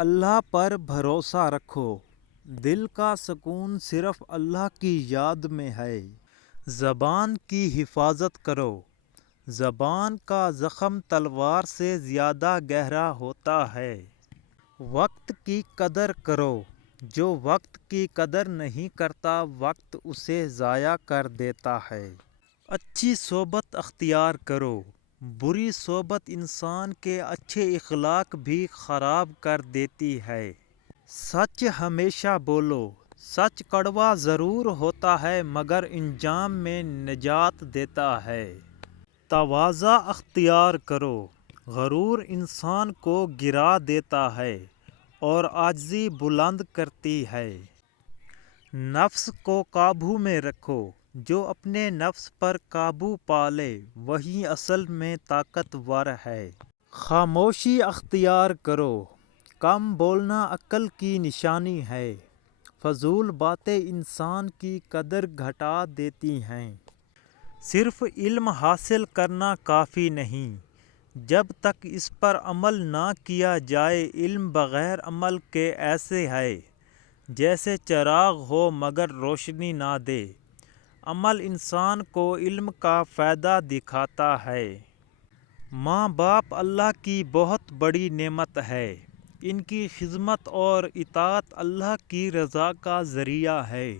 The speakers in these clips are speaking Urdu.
اللہ پر بھروسہ رکھو، دل کا سکون صرف اللہ کی یاد میں ہے۔ زبان کی حفاظت کرو، زبان کا زخم تلوار سے زیادہ گہرا ہوتا ہے۔ وقت کی قدر کرو، جو وقت کی قدر نہیں کرتا وقت اسے ضائع کر دیتا ہے۔ اچھی صحبت اختیار کرو، بری صحبت انسان کے اچھے اخلاق بھی خراب کر دیتی ہے۔ سچ ہمیشہ بولو، سچ کڑوا ضرور ہوتا ہے مگر انجام میں نجات دیتا ہے۔ تواضع اختیار کرو، غرور انسان کو گرا دیتا ہے اور عاجزی بلند کرتی ہے۔ نفس کو قابو میں رکھو، جو اپنے نفس پر قابو پا لے وہی اصل میں طاقتور ہے۔ خاموشی اختیار کرو، کم بولنا عقل کی نشانی ہے۔ فضول باتیں انسان کی قدر گھٹا دیتی ہیں۔ صرف علم حاصل کرنا کافی نہیں، جب تک اس پر عمل نہ کیا جائے۔ علم بغیر عمل کے ایسے ہے جیسے چراغ ہو مگر روشنی نہ دے۔ عمل انسان کو علم کا فائدہ دکھاتا ہے۔ ماں باپ اللہ کی بہت بڑی نعمت ہے، ان کی خدمت اور اطاعت اللہ کی رضا کا ذریعہ ہے۔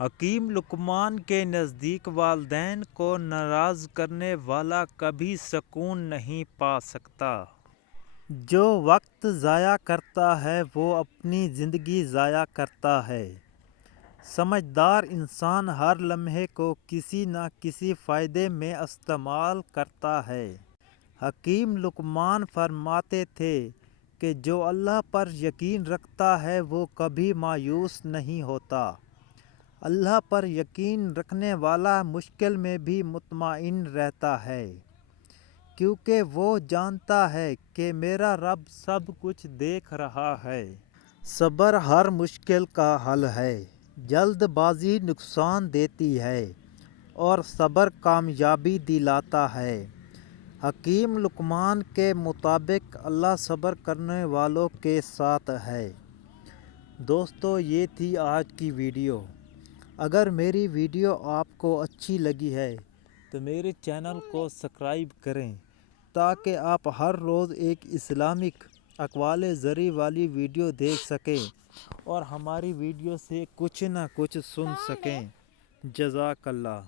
حکیم لقمان کے نزدیک والدین کو ناراض کرنے والا کبھی سکون نہیں پا سکتا۔ جو وقت ضائع کرتا ہے وہ اپنی زندگی ضائع کرتا ہے۔ سمجھدار انسان ہر لمحے کو کسی نہ کسی فائدے میں استعمال کرتا ہے۔ حکیم لقمان فرماتے تھے کہ جو اللہ پر یقین رکھتا ہے وہ کبھی مایوس نہیں ہوتا۔ اللہ پر یقین رکھنے والا مشکل میں بھی مطمئن رہتا ہے، کیونکہ وہ جانتا ہے کہ میرا رب سب کچھ دیکھ رہا ہے۔ صبر ہر مشکل کا حل ہے، جلد بازی نقصان دیتی ہے اور صبر کامیابی دلاتا ہے۔ حکیم لقمان کے مطابق اللہ صبر کرنے والوں کے ساتھ ہے۔ دوستو، یہ تھی آج کی ویڈیو۔ اگر میری ویڈیو آپ کو اچھی لگی ہے تو میرے چینل کو سبسکرائب کریں تاکہ آپ ہر روز ایک اسلامک اقوال زرعی والی ویڈیو دیکھ سکیں اور ہماری ویڈیو سے کچھ نہ کچھ سن سکیں۔ جزاک اللہ۔